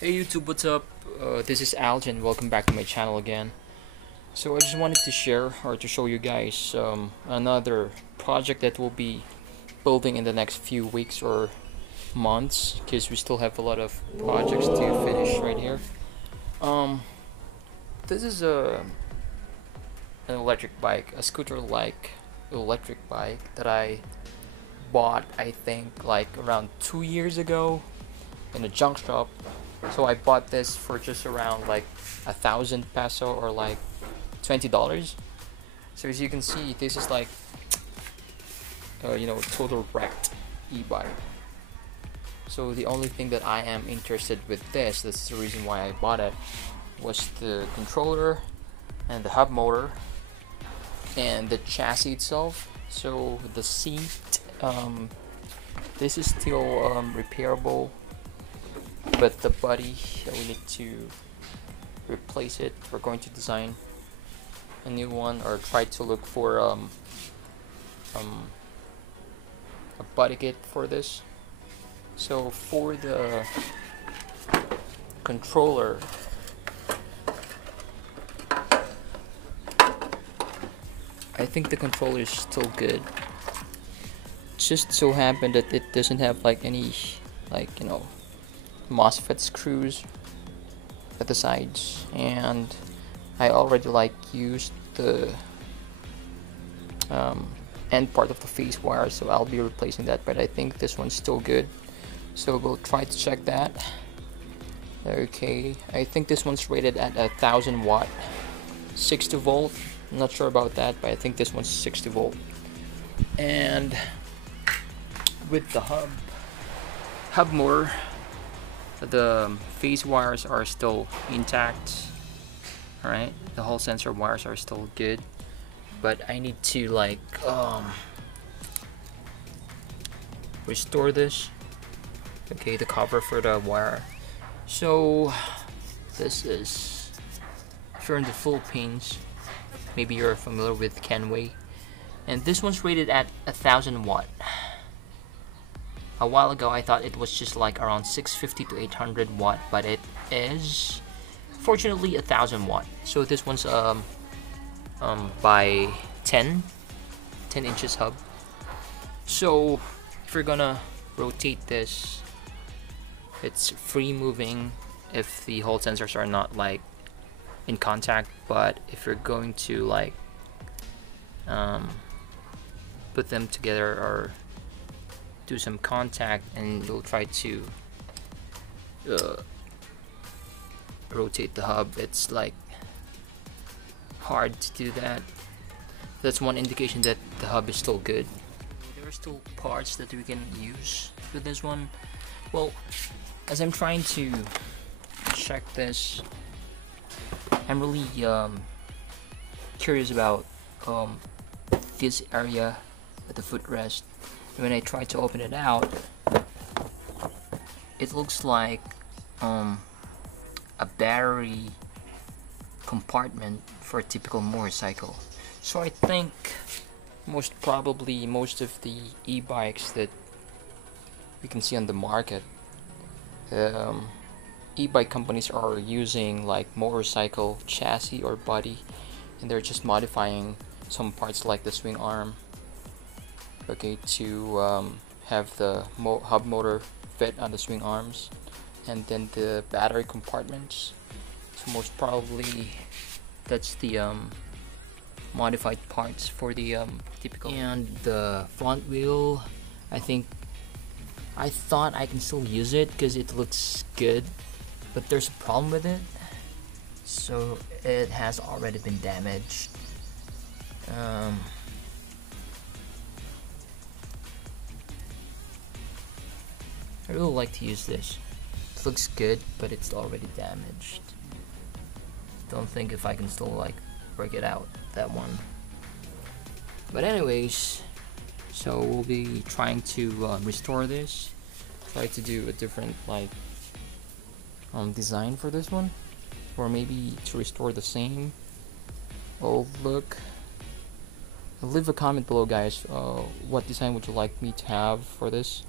Hey YouTube, what's up? This is Aljan. Welcome back to my channel again. So I just wanted to share or to show you guys another project that we'll be building in the next few weeks or months, because we still have a lot of projects to finish right here. Um, this is an electric bike, a scooter-like electric bike that I bought, I think, like around 2 years ago in a junk shop. So I bought this for just around like 1,000 peso or like $20. So as you can see, this is like total wrecked e-bike. So the only thing that I am interested with this, that's the reason why I bought it, was the controller and the hub motor and the chassis itself. So the seat, this is still repairable, but the body, we need to replace it. We're going to design a new one, or try to look for a body kit for this. So for the controller, I think the controller is still good. Just so happened that it doesn't have like any MOSFET screws at the sides, and I already used the end part of the phase wire, so I'll be replacing that, but I think this one's still good, so we'll try to check that. Okay, I think this one's rated at 1,000 watt 60 volt. I'm not sure about that, but I think this one's 60 volt. And with the hub motor, the phase wires are still intact. Alright, the whole sensor wires are still good, but I need to restore this. Okay, the cover for the wire. So this is, if you're in the Philippines, maybe you're familiar with Kenway, and this one's rated at 1,000 watt. A while ago I thought it was just like around 650 to 800 watt, but it is fortunately 1,000 watt. So this one's by 10 inches hub. So if you're gonna rotate this, it's free moving if the whole sensors are not like in contact, but if you're going to put them together or do some contact, and you'll try to rotate the hub, it's like hard to do that. That's one indication that the hub is still good. There are still parts that we can use with this one. Well, as I'm trying to check this, I'm really curious about this area at the footrest. When I try to open it out, it looks like a battery compartment for a typical motorcycle. So I think most probably most of the e-bikes that we can see on the market, e-bike companies are using like motorcycle chassis or body, and they're just modifying some parts like the swing arm, okay, to have the hub motor fit on the swing arms, and then the battery compartments. So most probably that's the modified parts for the typical. And the front wheel, I thought I can still use it because it looks good, but there's a problem with it. So it has already been damaged. I really like to use this. It looks good, but it's already damaged. Don't think if I can still break it out, that one. But anyways, so we'll be trying to restore this. Try to do a different design for this one, or maybe to restore the same old look. Leave a comment below, guys. What design would you like me to have for this?